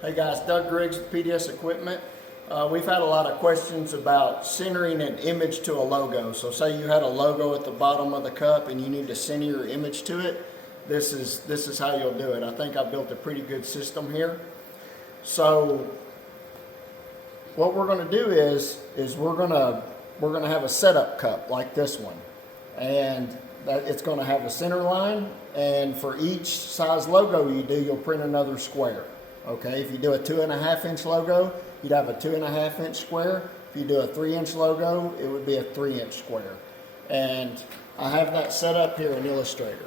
Hey guys, Doug Griggs with PDS Equipment. We've had a lot of questions about centering an image to a logo. So say you had a logo at the bottom of the cup and you need to center your image to it. This is how you'll do it. I think I've built a pretty good system here. So what we're going to do is we're going to have a setup cup like this one, and it's going to have a center line, and for each size logo you do, you'll print another square. Okay, if you do a 2.5 inch logo, you'd have a 2.5 inch square. If you do a 3 inch logo, it would be a 3 inch square. And I have that set up here in Illustrator.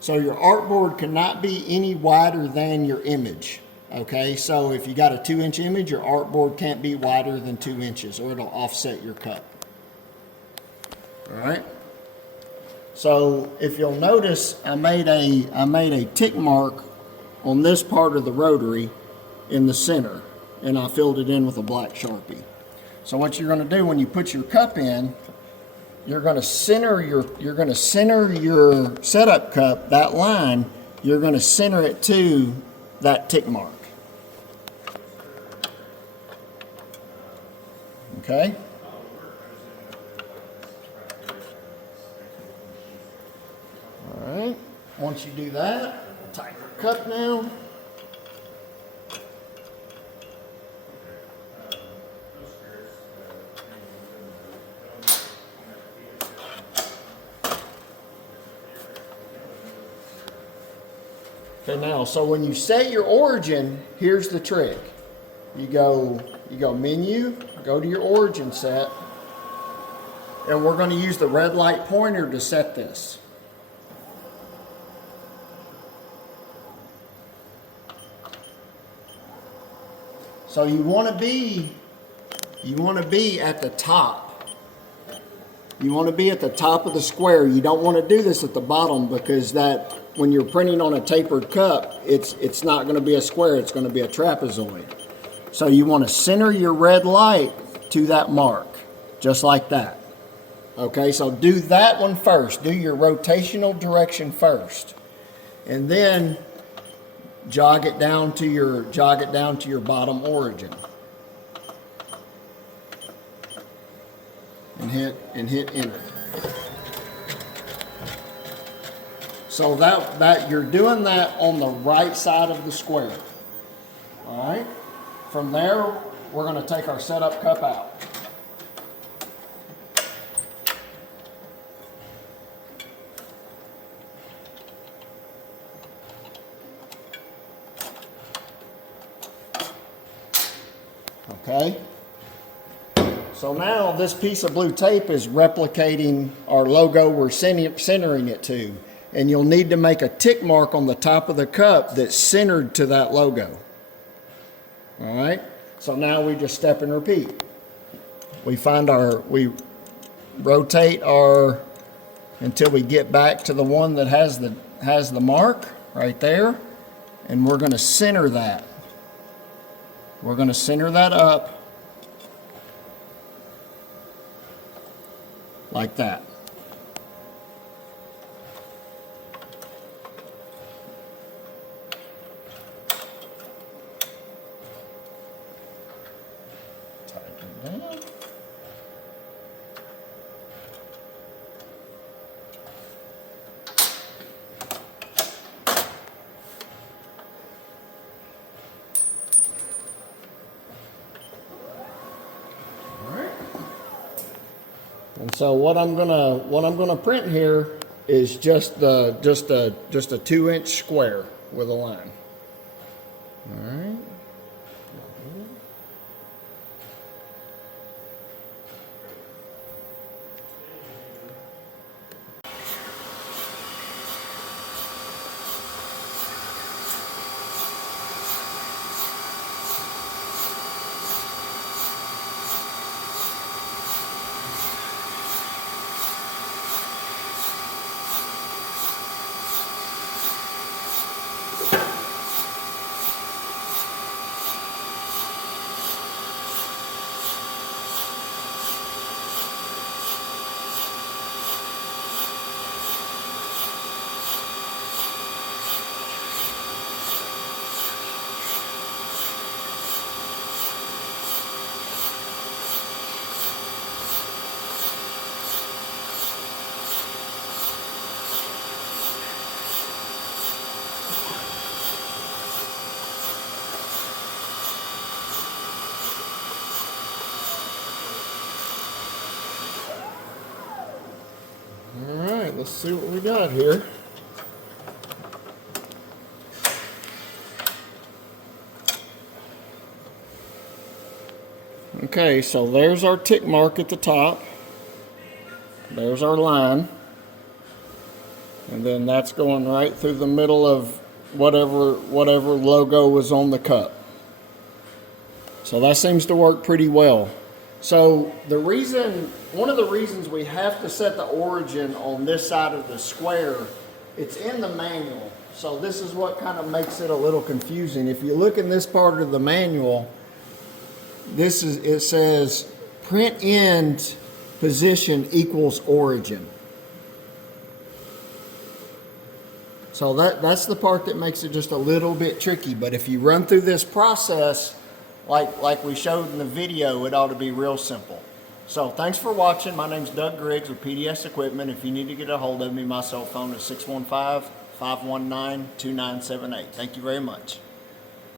So your artboard cannot be any wider than your image. Okay, so if you got a 2 inch image, your artboard can't be wider than 2 inches or it'll offset your cup. All right. So if you'll notice, I made a tick mark on this part of the rotary in the center, and I filled it in with a black Sharpie. So what you're going to do when you put your cup in, you're going to center your setup cup, that line, you're going to center it to that tick mark. Okay? All right, once you do that, tighten your cup now. Okay, now, so when you set your origin, here's the trick. You go menu, go to your origin set, and we're going to use the red light pointer to set this. So you want to be at the top. You want to be at the top of the square. You don't want to do this at the bottom, because that when you're printing on a tapered cup, it's not going to be a square, it's going to be a trapezoid. So you want to center your red light to that mark, just like that. Okay, so do that one first. Do your rotational direction first. And then jog it down to your bottom origin, and hit enter. So that you're doing that on the right side of the square. All right. From there, we're going to take our setup cup out. Okay, so now this piece of blue tape is replicating our logo we're centering it to, and you'll need to make a tick mark on the top of the cup that's centered to that logo. All right, so now we just step and repeat. We rotate until we get back to the one that has the mark right there, and we're going to center that. We're going to center that up like that. Tighten down. And so what I'm gonna print here is just a 2 inch square with a line. All right. let's see what we got here. Okay, so there's our tick mark at the top. There's our line. And then that's going right through the middle of whatever logo was on the cup. So that seems to work pretty well. So one of the reasons we have to set the origin on this side of the square, it's in the manual. So this is what kind of makes it a little confusing. If you look in this part of the manual, it says print end position equals origin. So that's the part that makes it just a little bit tricky. But if you run through this process, like we showed in the video, it ought to be real simple. So thanks for watching. My name's Doug Griggs with PDS Equipment. If you need to get a hold of me, my cell phone is 615-519-2978. Thank you very much.